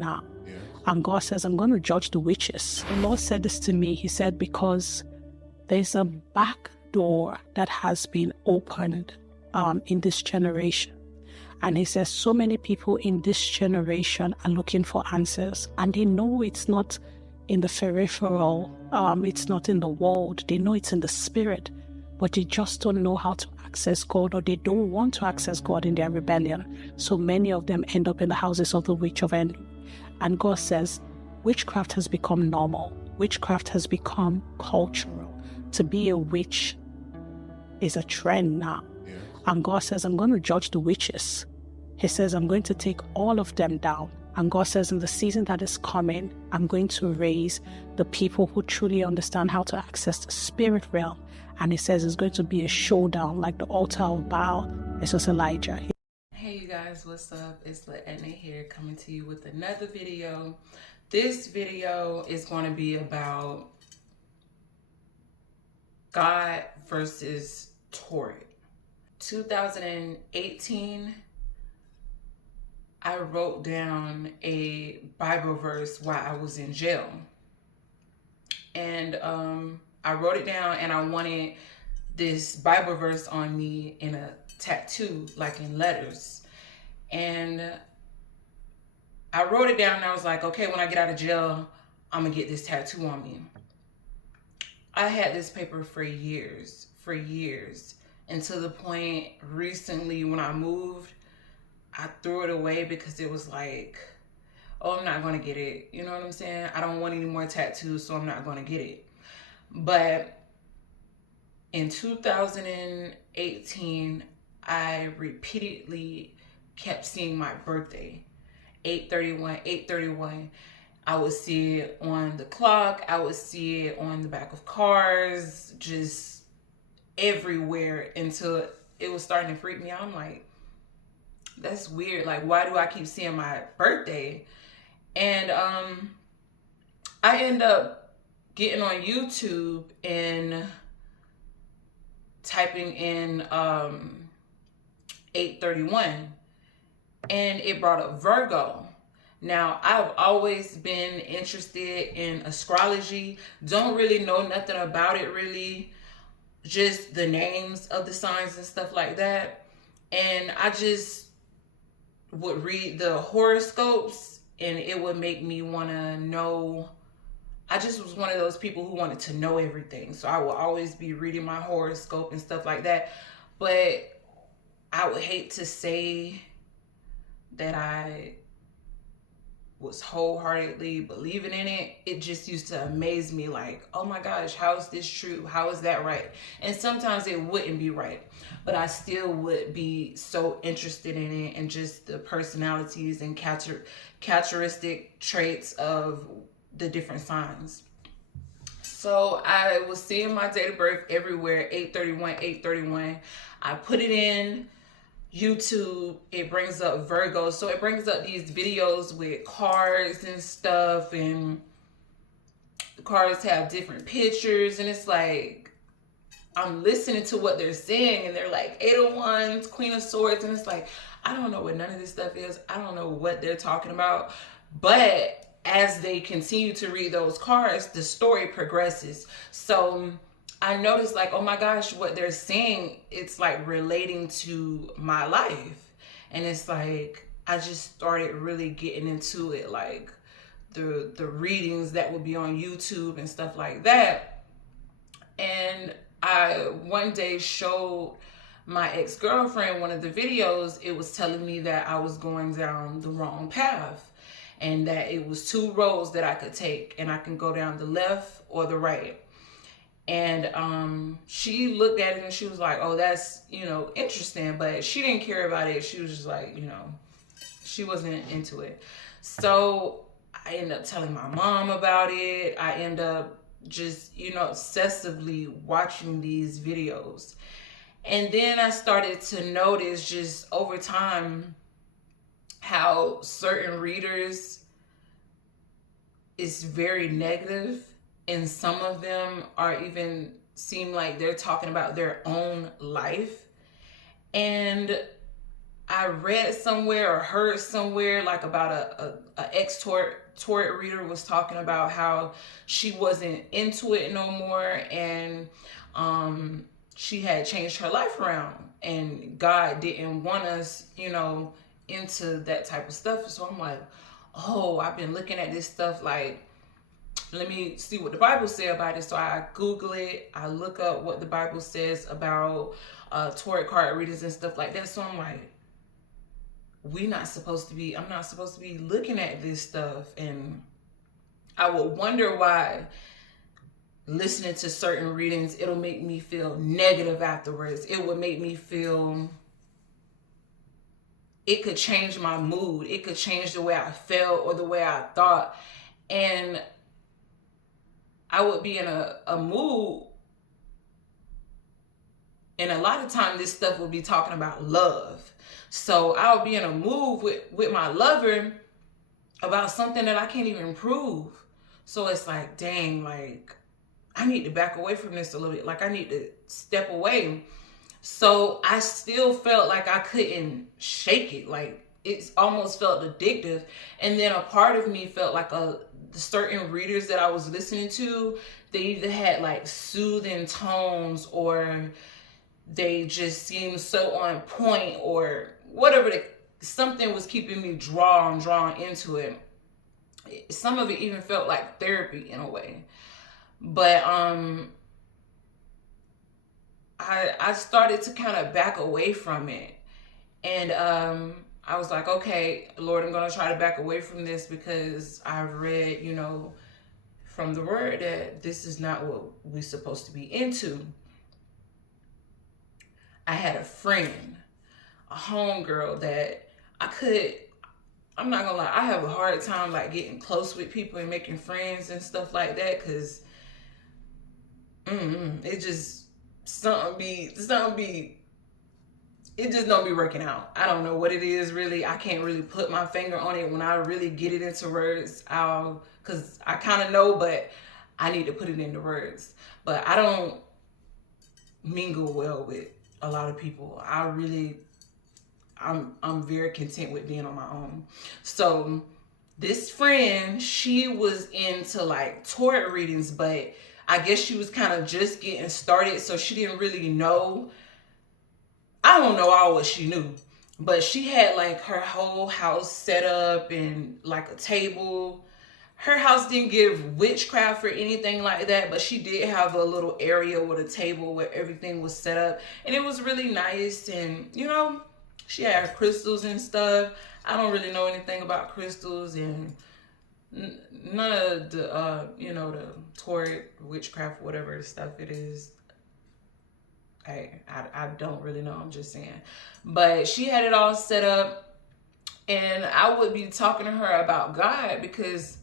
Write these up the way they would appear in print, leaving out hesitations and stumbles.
now. Yeah. And God says, I'm going to judge the witches. The Lord said this to me. He said, because there's a back door that has been opened in this generation. And he says, so many people in this generation are looking for answers, and they know it's not in the peripheral, it's not in the world. They know it's in the spirit, but they just don't know how to access God, or they don't want to access God in their rebellion. So many of them end up in the houses of the witch of Endor. And God says, witchcraft has become normal. Witchcraft has become cultural. To be a witch is a trend now. Yeah. And God says, I'm going to judge the witches. He says, I'm going to take all of them down. And God says, in the season that is coming, I'm going to raise the people who truly understand how to access the spirit realm. And he says it's going to be a showdown like the altar of Baal. It's just Elijah. Hey you guys, what's up? It's Edna here, coming to you with another video. This video is going to be about God versus Torah. 2018, I wrote down a Bible verse while I was in jail. And I wrote it down, and I wanted this Bible verse on me in a tattoo, like in letters. And I wrote it down, and I was like, okay, when I get out of jail, I'm gonna get this tattoo on me. I had this paper for years, and to the point recently when I moved, I threw it away because it was like, oh, I'm not gonna get it. You know what I'm saying? I don't want any more tattoos, so I'm not gonna get it. But in 2018, I repeatedly kept seeing my birthday, 8/31, 8/31. I would see it on the clock. I would see it on the back of cars, just everywhere, until it was starting to freak me out. I'm like, that's weird. Like, why do I keep seeing my birthday? And I end up getting on YouTube and typing in 8/31, and it brought up Virgo. Now, I've always been interested in astrology. Don't really know nothing about it really, just the names of the signs and stuff like that. And I just would read the horoscopes, and it would make me want to know. I just was one of those people who wanted to know everything. So I will always be reading my horoscope and stuff like that. But I would hate to say that I was wholeheartedly believing in it. It just used to amaze me, like, oh my gosh, how is this true? How is that right? And sometimes it wouldn't be right, but I still would be so interested in it, and just the personalities and characteristic traits of the different signs. So I was seeing my date of birth everywhere, 8/31, 8/31. I put it in YouTube, it brings up Virgo. So it brings up these videos with cards and stuff, and the cards have different pictures, and it's like, I'm listening to what they're saying, and they're like 8 of Wands, Queen of Swords, and it's like, I don't know what none of this stuff is. I don't know what they're talking about. But as they continue to read those cards, the story progresses. So I noticed, like, oh my gosh, what they're saying, it's like relating to my life. And it's like, I just started really getting into it, like the readings that would be on YouTube and stuff like that. And I one day showed my ex-girlfriend one of the videos. It was telling me that I was going down the wrong path, and that it was 2 roads that I could take, and I can go down the left or the right. And she looked at it, and she was like, oh, that's, interesting. But she didn't care about it. She was just like, she wasn't into it. So I ended up telling my mom about it. I end up just, obsessively watching these videos. And then I started to notice, just over time, how certain readers is very negative, and some of them are even seem like they're talking about their own life. And I read somewhere or heard somewhere like about a ex-Tory reader was talking about how she wasn't into it no more, and she had changed her life around, and God didn't want us, into that type of stuff. So I'm like, oh, I've been looking at this stuff like, let me see what the Bible says about it. So I Google it, I look up what the Bible says about Tory card readers and stuff like that. So I'm like, I'm not supposed to be looking at this stuff. And I would wonder why listening to certain readings, it'll make me feel negative afterwards. It would make me feel, it could change my mood. It could change the way I felt or the way I thought. And I would be in a mood. And a lot of time this stuff would be talking about love. So I would be in a mood with my lover about something that I can't even prove. So it's like, dang, like, I need to back away from this a little bit. Like, I need to step away. So I still felt like I couldn't shake it. Like, it almost felt addictive. And then a part of me felt like the certain readers that I was listening to, they either had like soothing tones, or they just seemed so on point, or whatever. Something was keeping me drawn into it. Some of it even felt like therapy in a way. But I started to kind of back away from it. And I was like, okay, Lord, I'm going to try to back away from this, because I've read, from the word that this is not what we're supposed to be into. I had a friend, a homegirl that I'm not gonna lie, I have a hard time like getting close with people and making friends and stuff like that, because it just, it just don't be working out. I don't know what it is really. I can't really put my finger on it. When I really get it into words, because I kind of know, but I need to put it into words. But I don't mingle well with a lot of people. I'm very content with being on my own. So this friend, she was into like tarot readings, but I guess she was kind of just getting started, so she didn't really know. I don't know all what she knew, but she had like her whole house set up and like a table. Her house didn't give witchcraft or anything like that, but she did have a little area with a table where everything was set up, and it was really nice. And she had her crystals and stuff. I don't really know anything about crystals, and none of the the tarot, witchcraft, whatever stuff it is. I don't really know, I'm just saying. But she had it all set up, and I would be talking to her about God, because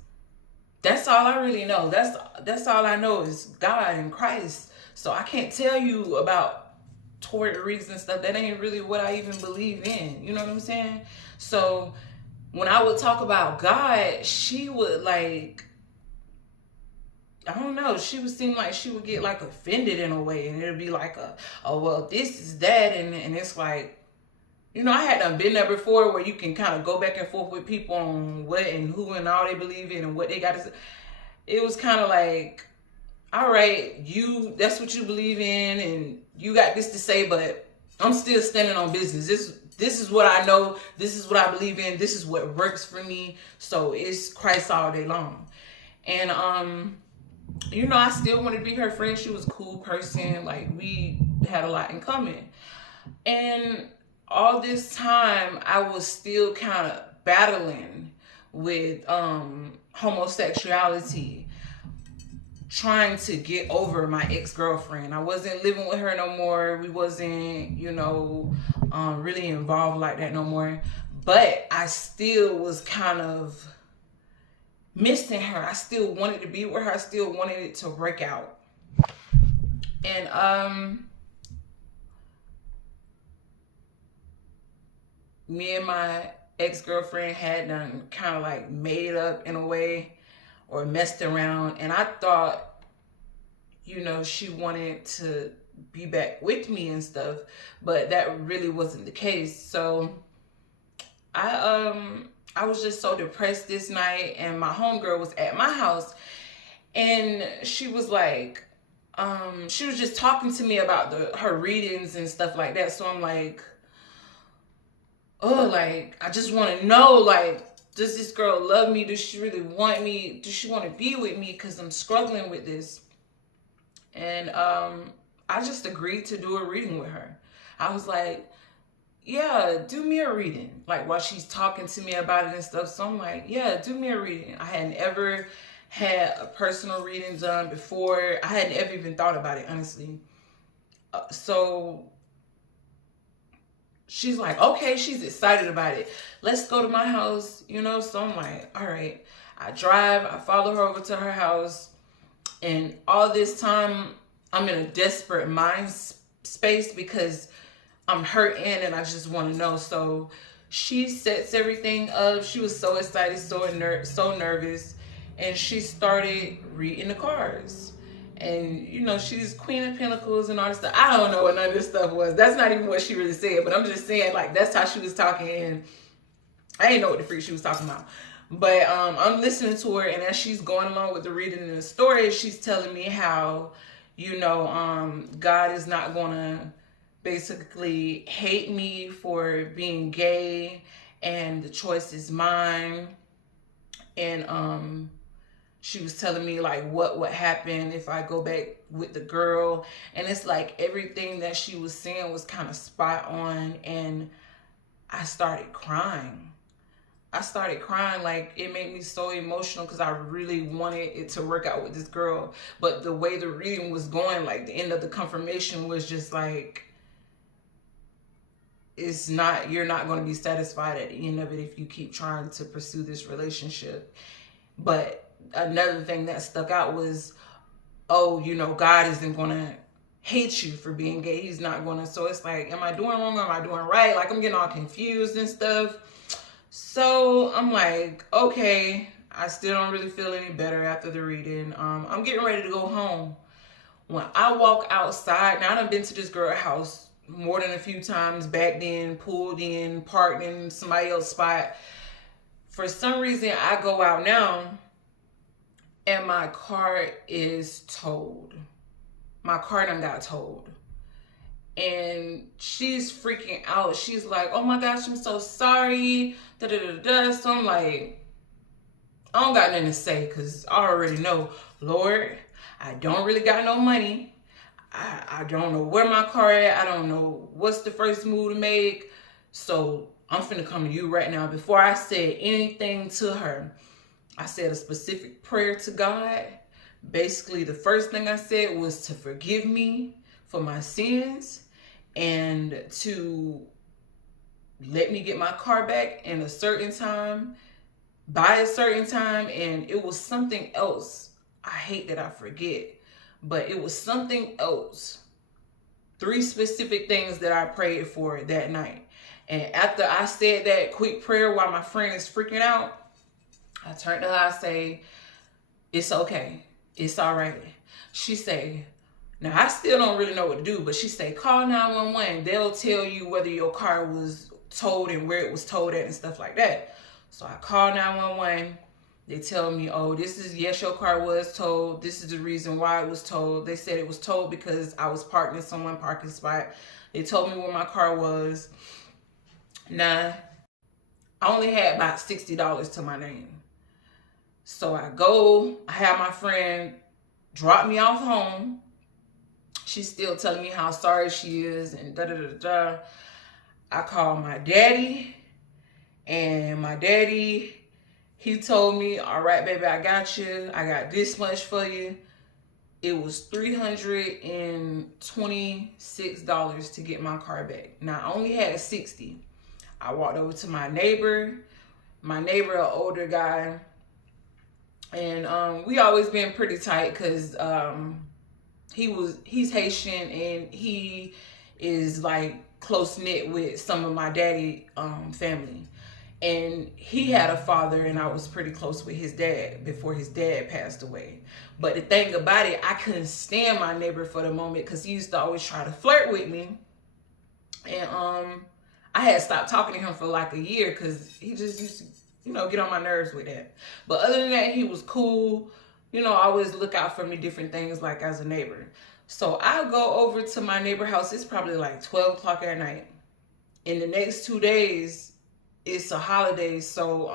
that's all I really know. That's all I know is God and Christ. So I can't tell you about tarot readings and stuff. That ain't really what I even believe in. You know what I'm saying? So when I would talk about God, she would like, I don't know, she would seem like she would get like offended in a way, and it'd be like oh well, this is that, and it's like, I had been there before, where you can kind of go back and forth with people on what and who and all they believe in and what they got to say. It was kind of like, all right, that's what you believe in, and you got this to say, but I'm still standing on business. This is what I know. This is what I believe in. This is what works for me. So it's Christ all day long. And I still wanted to be her friend. She was a cool person. Like, we had a lot in common. And all this time, I was still kind of battling with homosexuality, trying to get over my ex-girlfriend. I wasn't living with her no more. We wasn't, really involved like that no more. But I still was kind of missing her. I still wanted to be with her. I still wanted it to work out. And me and my ex-girlfriend had done kind of like made up in a way, or messed around, and I thought, she wanted to be back with me and stuff, but that really wasn't the case. So I was just so depressed this night, and my homegirl was at my house, and she was like, she was just talking to me about her readings and stuff like that. So I'm like, oh, like, I just want to know, like, does this girl love me? Does she really want me? Does she want to be with me? Because I'm struggling with this. And I just agreed to do a reading with her. I was like, yeah, do me a reading. Like, while she's talking to me about it and stuff. So I'm like, yeah, do me a reading. I hadn't ever had a personal reading done before. I hadn't ever even thought about it, honestly. So she's like, okay, she's excited about it. Let's go to my house, you know? So I'm like, all right. I drive, I follow her over to her house. And all this time, I'm in a desperate mind space because I'm hurting and I just want to know. So she sets everything up. She was so excited, so nervous. And she started reading the cards. And, you know, she's Queen of Pentacles and all this stuff. I don't know what none of this stuff was. That's not even what she really said. But I'm just saying, like, that's how she was talking. And I didn't know what the freak she was talking about. But I'm listening to her. And as she's going along with the reading and the story, she's telling me how, you know, God is not going to basically hate me for being gay. And the choice is mine. And she was telling me like what would happen if I go back with the girl. And it's like everything that she was saying was kind of spot on. And I started crying. Like, it made me so emotional because I really wanted it to work out with this girl. But the way the reading was going, like the end of the confirmation was just like, you're not going to be satisfied at the end of it if you keep trying to pursue this relationship. But another thing that stuck out was, oh, you know, God isn't going to hate you for being gay. He's not going to. So it's like, am I doing wrong or am I doing right? Like, I'm getting all confused and stuff. So I'm like, okay, I still don't really feel any better after the reading. I'm getting ready to go home. When I walk outside, now I've been to this girl's house more than a few times back then, pulled in, parked in somebody else's spot. For some reason, I go out now and my car is towed. My car done got towed. And she's freaking out. She's like, oh my gosh, I'm so sorry. Da-da-da-da. So I'm like, I don't got nothing to say because I already know, Lord, I don't really got no money. I don't know where my car at. I don't know what's the first move to make. So I'm finna come to you right now. Before I said anything to her, I said a specific prayer to God. Basically, the first thing I said was to forgive me for my sins and to let me get my car back in a certain time, by a certain time. And it was something else. I hate that I forget, but it was something else. 3 specific things that I prayed for that night. And after I said that quick prayer while my friend is freaking out, I turned to her, I say, it's okay. It's all right. She say, now I still don't really know what to do, but she say, call 911. They'll tell you whether your car was towed and where it was towed at and stuff like that. So I call 911. They tell me, oh, yes, your car was towed. This is the reason why it was towed. They said it was towed because I was parked in someone's parking spot. They told me where my car was. Now, I only had about $60 to my name. So I have my friend drop me off home. She's still telling me how sorry she is and da-da-da-da. I called my daddy, and my daddy, he told me, all right, baby, I got you. I got this much for you. It was $326 to get my car back. Now, I only had $60. I walked over to my neighbor, an older guy, and we always been pretty tight because he's Haitian and he is like close knit with some of my daddy family. And he had a father, and I was pretty close with his dad before his dad passed away. But the thing about it, I couldn't stand my neighbor for the moment because he used to always try to flirt with me. And I I had stopped talking to him for like a year because he just used to, get on my nerves with that. But other than that, he was cool. Always look out for me, different things like as a neighbor. So I go over to my neighbor house. It's probably like 12 o'clock at night. In the next 2 days, it's a holiday. So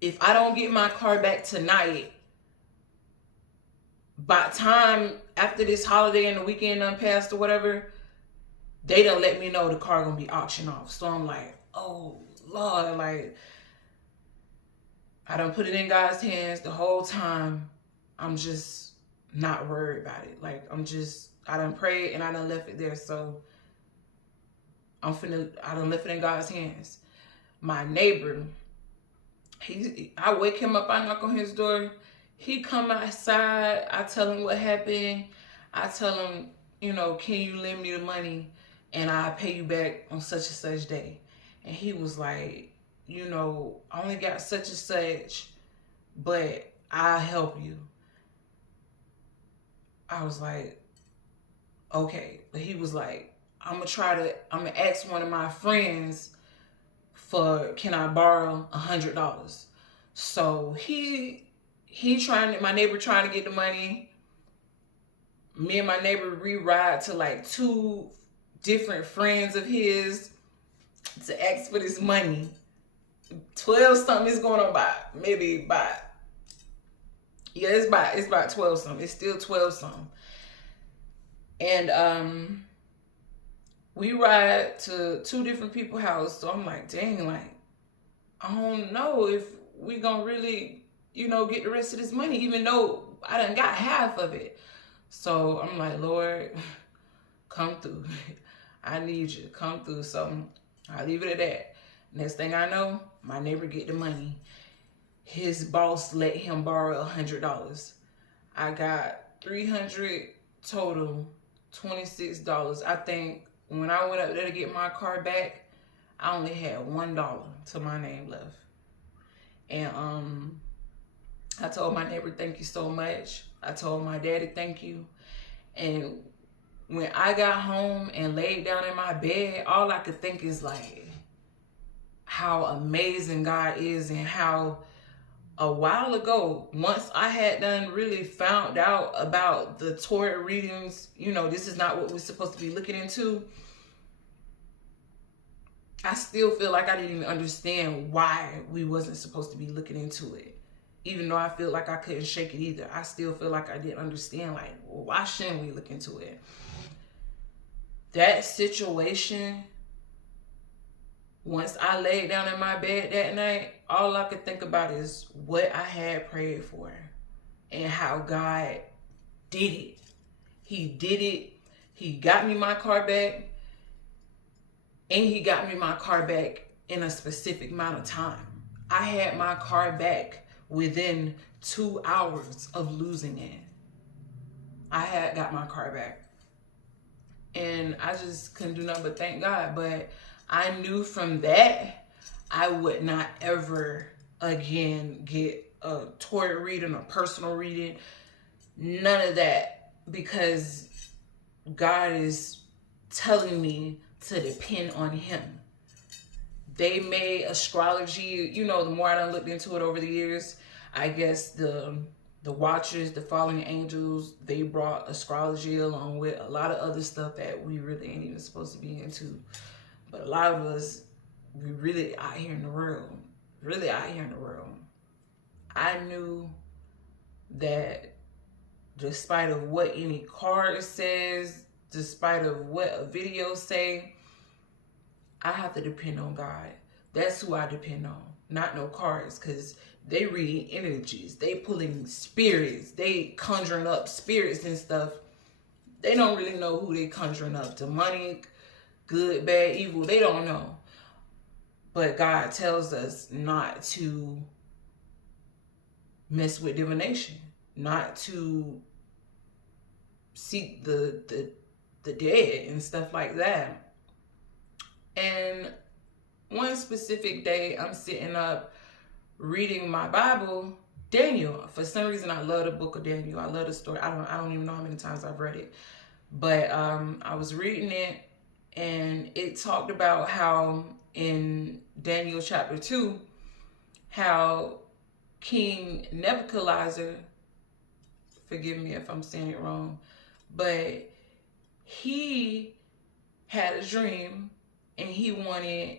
if I don't get my car back tonight, by time after this holiday and the weekend done passed or whatever, they done let me know the car gonna be auctioned off. So I'm like, oh Lord, like I done put it in God's hands the whole time. I'm just not worried about it. Like I done prayed and I done left it there. So I done left it in God's hands. My neighbor, I wake him up, I knock on his door. He come outside, I tell him what happened. I tell him, can you lend me the money and I'll pay you back on such and such day. And he was like, I only got such and such, but I'll help you. I was like, okay. But he was like, I'm gonna ask one of my friends can I borrow $100? So my neighbor trying to get the money. Me and my neighbor ride to like 2 different friends of his to ask for this money. 12 something is going on it's about 12 something. It's still 12 something. And we ride to 2 different people's house. So I'm like, dang, like I don't know if we gonna really, get the rest of this money, even though I done got half of it. So I'm like, Lord, come through. I need you to come through. So I leave it at that. Next thing I know, my neighbor get the money. His boss let him borrow $100. I got $300 total, $26. I think when I went up there to get my car back, I only had $1 to my name left. And I told my neighbor, thank you so much. I told my daddy, thank you. And when I got home and laid down in my bed, all I could think is like how amazing God is, and how a while ago, once I had done really found out about the Torah readings, this is not what we're supposed to be looking into. I still feel like I didn't even understand why we wasn't supposed to be looking into it. Even though I feel like I couldn't shake it either. I still feel like I didn't understand, like, well, why shouldn't we look into it? That situation, once I laid down in my bed that night, all I could think about is what I had prayed for and how God did it. He did it. He got me my car back, and he got me my car back in a specific amount of time. I had my car back within 2 hours of losing it. I had got my car back. And I just couldn't do nothing but thank God. But I knew from that, I would not ever again get a Torah reading, a personal reading, none of that, because God is telling me to depend on him. They made astrology, the more I done looked into it over the years, I guess the Watchers, the fallen angels, they brought astrology along with a lot of other stuff that we really ain't even supposed to be into. But a lot of us, we really out here in the world. I knew that despite of what any card says, despite of what a video say, I have to depend on God. That's who I depend on, not no cards, because they reading energies, they pulling spirits, they conjuring up spirits and stuff. They don't really know who they conjuring up, demonic, good, bad, evil, they don't know. But God tells us not to mess with divination, not to seek the dead and stuff like that. And one specific day, I'm sitting up reading my Bible, Daniel. For some reason, I love the book of Daniel. I love the story. I don't even know how many times I've read it. But I was reading it, And it talked about how in Daniel chapter 2, how King Nebuchadnezzar, forgive me if I'm saying it wrong, but he had a dream and he wanted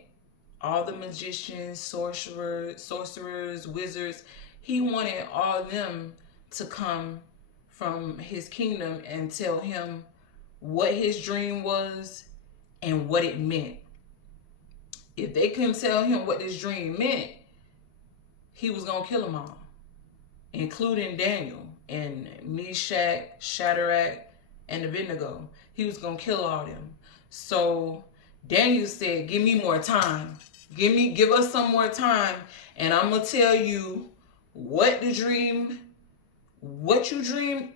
all the magicians, sorcerers, wizards, he wanted all of them to come from his kingdom and tell him what his dream was and what it meant. If they couldn't tell him what this dream meant, he was going to kill them all, including Daniel and Meshach, Shadrach, and Abednego. He was going to kill all them. So Daniel said, give me more time. Give us some more time, and I'm going to tell you what you dreamed,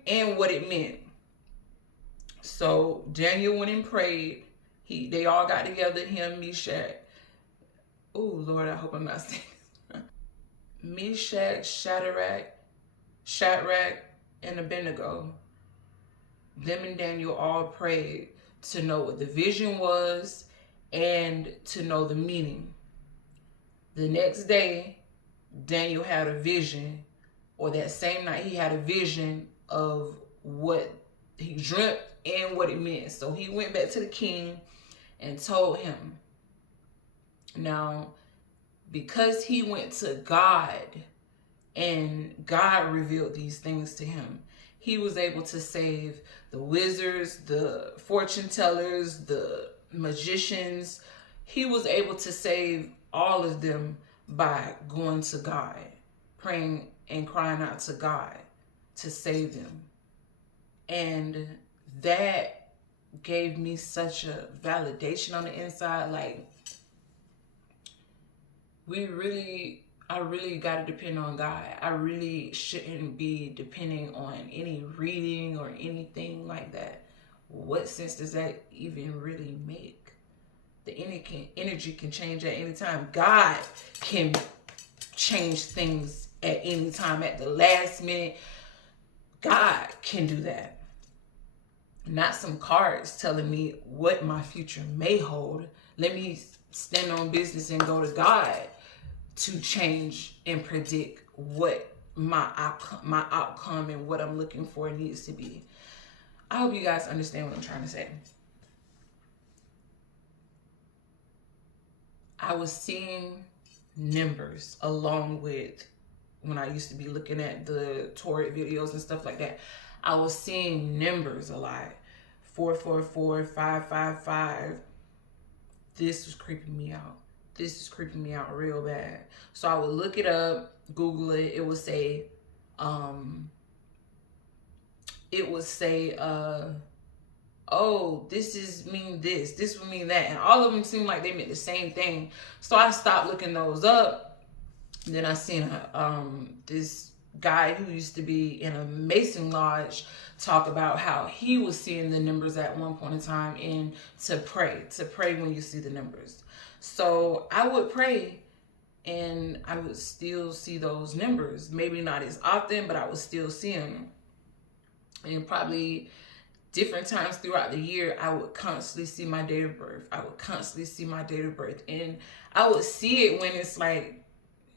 and what it meant. So Daniel went and prayed. They all got together, him, Meshach. Oh, Lord, I hope I'm not saying this. Meshach, Shadrach, and Abednego. Them and Daniel all prayed to know what the vision was and to know the meaning. The next day, Daniel had a vision, or that same night, he had a vision of what he dreamt and what it meant. So he went back to the king and told him. Now, because he went to God and God revealed these things to him, he was able to save the wizards, the fortune tellers, the magicians. He was able to save all of them by going to God, praying and crying out to God to save them. And that gave me such a validation on the inside. Like, I really got to depend on God. I really shouldn't be depending on any reading or anything like that. What sense does that even really make? The energy can change at any time. God can change things at any time, at the last minute. God can do that. Not some cards telling me what my future may hold. Let me stand on business and go to God to change and predict what my outcome and what I'm looking for needs to be. I hope you guys understand what I'm trying to say. I was seeing numbers along with when I used to be looking at the Torah videos and stuff like that. I was seeing numbers a lot. 444, 555. This was creeping me out. This is creeping me out real bad. So I would look it up, Google it. It would say, oh, this mean this would mean that. And all of them seemed like they meant the same thing. So I stopped looking those up. Then I seen this guy who used to be in a Mason lodge talk about how he was seeing the numbers at one point in time and to pray when you see the numbers. So I would pray and I would still see those numbers. Maybe not as often, but I would still see them. And probably different times throughout the year, I would constantly see my date of birth. And I would see it when it's like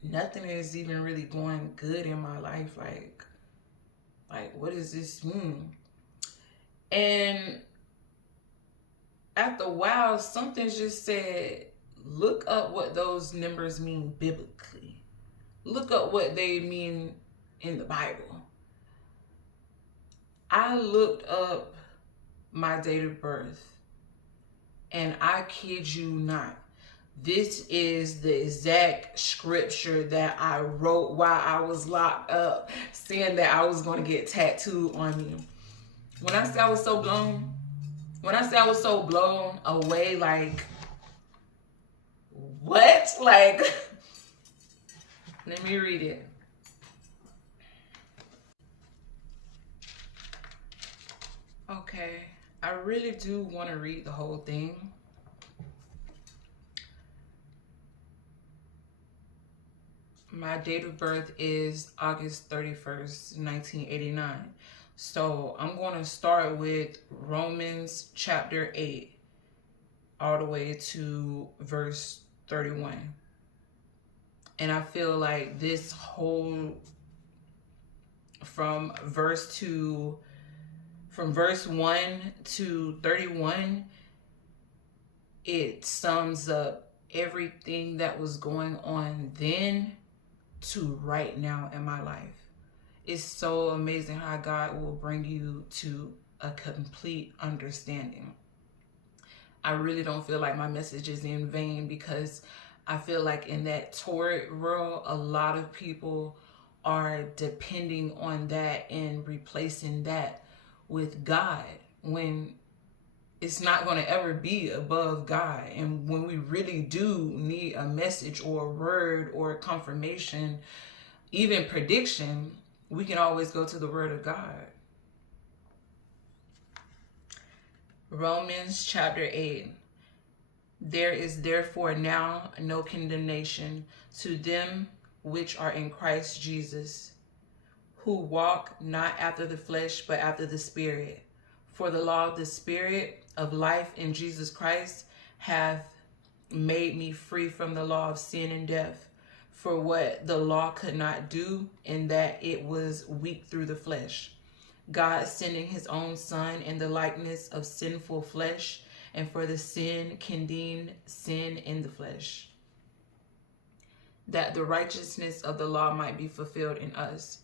nothing is even really going good in my life. Like what does this mean? And after a while, something just said, look up what those numbers mean biblically. Look up what they mean in the Bible. I looked up my date of birth, and I kid you not, this is the exact scripture that I wrote while I was locked up, saying that I was going to get tattooed on me. When I say I was so blown away, like, what? Like, let me read it. Okay, I really do want to read the whole thing. My date of birth is August 31st, 1989. So I'm going to start with Romans chapter 8. all the way to verse 31. And I feel like this whole, from verse 1 to 31, it sums up everything that was going on then to right now in my life. It's so amazing how God will bring you to a complete understanding. I really don't feel like my message is in vain, because I feel like in that Torah world, a lot of people are depending on that and replacing that with God, when it's not going to ever be above God. And when we really do need a message or a word or a confirmation, even prediction, we can always go to the word of God. Romans chapter 8. There is therefore now no condemnation to them which are in Christ Jesus, who walk not after the flesh, but after the Spirit. For the law of the Spirit of life in Jesus Christ hath made me free from the law of sin and death. For what the law could not do, in that it was weak through the flesh, God sending his own Son in the likeness of sinful flesh, and for the sin condemned sin in the flesh, that the righteousness of the law might be fulfilled in us,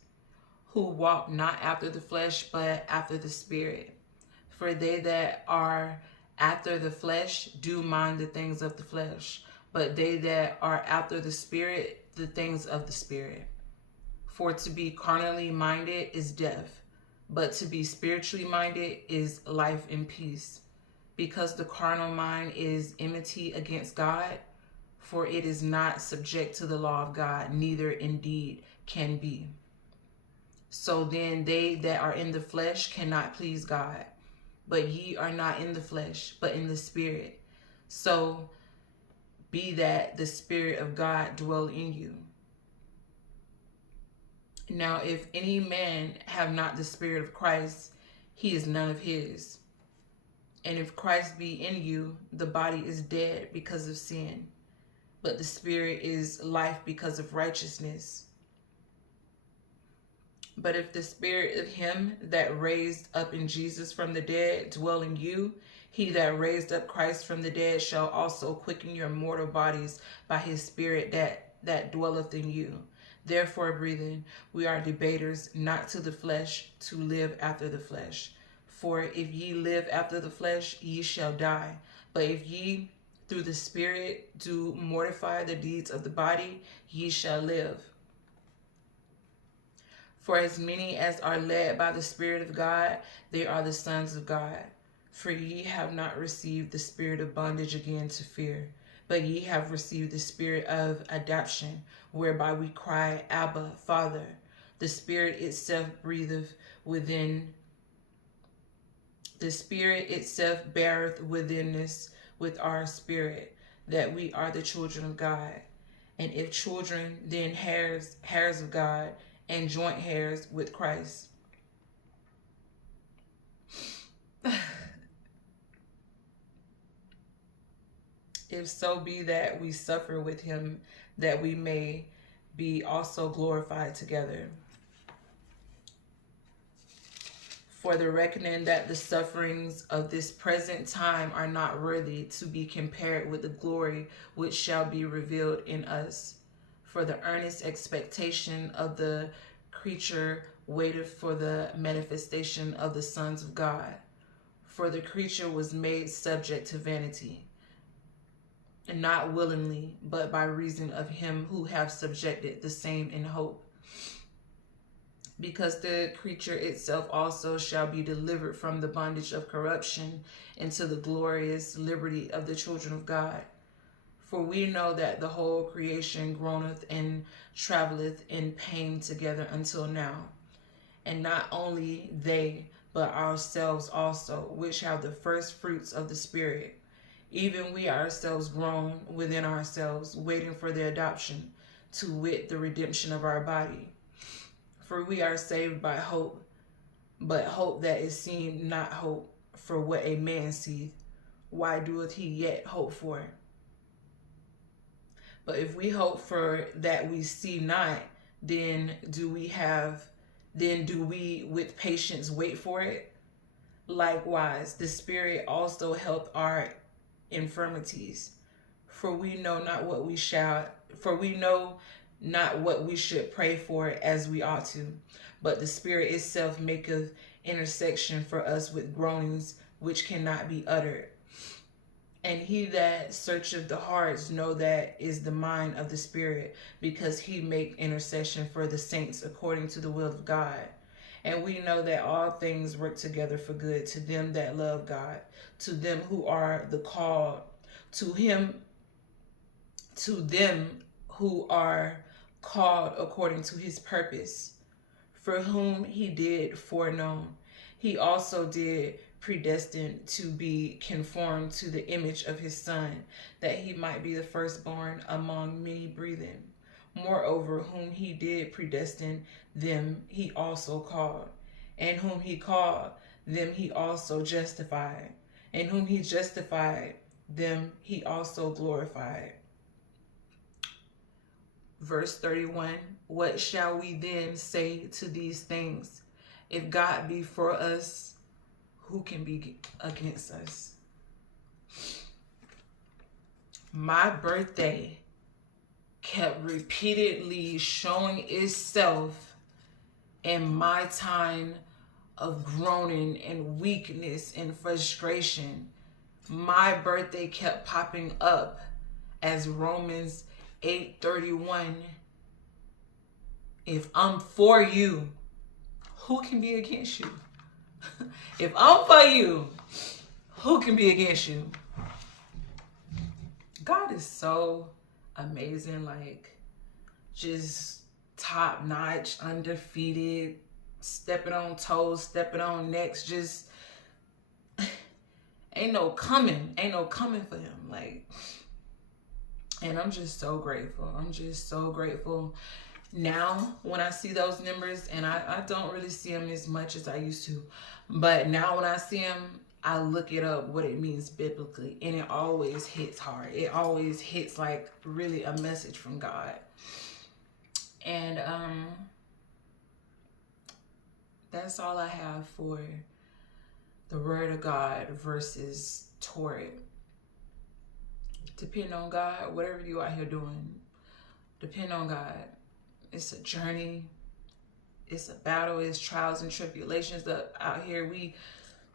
who walk not after the flesh, but after the Spirit. For they that are after the flesh do mind the things of the flesh, but they that are after the Spirit, the things of the Spirit. For to be carnally minded is death, but to be spiritually minded is life and peace. Because the carnal mind is enmity against God, for it is not subject to the law of God, neither indeed can be. So then they that are in the flesh cannot please God. But ye are not in the flesh, but in the Spirit. So be that the Spirit of God dwell in you. Now if any man have not the Spirit of Christ, he is none of his. And if Christ be in you, the body is dead because of sin, but the Spirit is life because of righteousness. But if the Spirit of him that raised up in Jesus from the dead dwell in you, he that raised up Christ from the dead shall also quicken your mortal bodies by his Spirit that dwelleth in you. Therefore, brethren, we are debaters, not to the flesh, to live after the flesh. For if ye live after the flesh, ye shall die. But if ye through the Spirit do mortify the deeds of the body, ye shall live. For as many as are led by the Spirit of God, they are the sons of God. For ye have not received the spirit of bondage again to fear, but ye have received the Spirit of adoption, whereby we cry, Abba, Father. The Spirit itself breatheth within. The Spirit itself beareth within us with our spirit, that we are the children of God. And if children, then heirs of God, and joint heirs with Christ. If so be that we suffer with him, that we may be also glorified together. For the reckoning that the sufferings of this present time are not worthy to be compared with the glory which shall be revealed in us. For the earnest expectation of the creature waiteth for the manifestation of the sons of God. For the creature was made subject to vanity, and not willingly, but by reason of him who hath subjected the same in hope. Because the creature itself also shall be delivered from the bondage of corruption into the glorious liberty of the children of God. For we know that the whole creation groaneth and travaileth in pain together until now. And not only they, but ourselves also, which have the first fruits of the Spirit, even we ourselves groan within ourselves, waiting for the adoption, to wit, the redemption of our body. For we are saved by hope, but hope that is seen not hope for what a man seeth. why doeth he yet hope for it? But if we hope for that we see not, then do we with patience wait for it? Likewise, the Spirit also helped our infirmities. For we know not what we should pray for as we ought to. But the Spirit itself maketh intercession for us with groanings which cannot be uttered. And he that searcheth the hearts know that is the mind of the Spirit, because he make intercession for the saints according to the will of God. And we know that all things work together for good to them that love God, to them who are the called, to them who are called according to his purpose, for whom he did foreknow, he also did predestined to be conformed to the image of his Son, that he might be the firstborn among many brethren. Moreover, whom he did predestine, them he also called. And whom he called, them he also justified. And whom he justified, them he also glorified. Verse 31, what shall we then say to these things? If God be for us, who can be against us? My birthday kept repeatedly showing itself in my time of groaning and weakness and frustration. My birthday kept popping up as Romans 8:31. If I'm for you, who can be against you? If I'm for you, who can be against you? God is so amazing, like just top notch, undefeated, stepping on toes, stepping on necks, just ain't no coming for him. Like, and I'm just so grateful. I'm just so grateful. Now, when I see those numbers, and I don't really see them as much as I used to, but now when I see them, I look it up, what it means biblically, and it always hits hard. It always hits like really a message from God. And that's all I have for the word of God versus Torah. Depend on God, whatever you out here doing, depend on God. It's a journey. It's a battle. It's trials and tribulations that out here.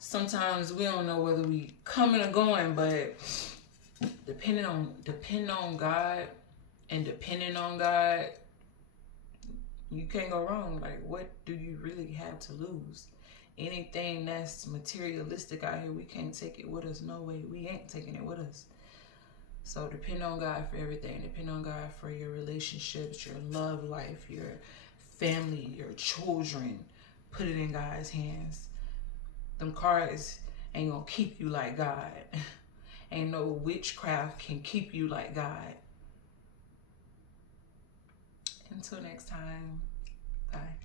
Sometimes we don't know whether we coming or going, but depending on God and depending on God, you can't go wrong. Like, what do you really have to lose? Anything that's materialistic out here, we can't take it with us. No way. We ain't taking it with us. So depend on God for everything. Depend on God for your relationships, your love life, your family, your children. Put it in God's hands. Them cards ain't gonna keep you like God. Ain't no witchcraft can keep you like God. Until next time, bye.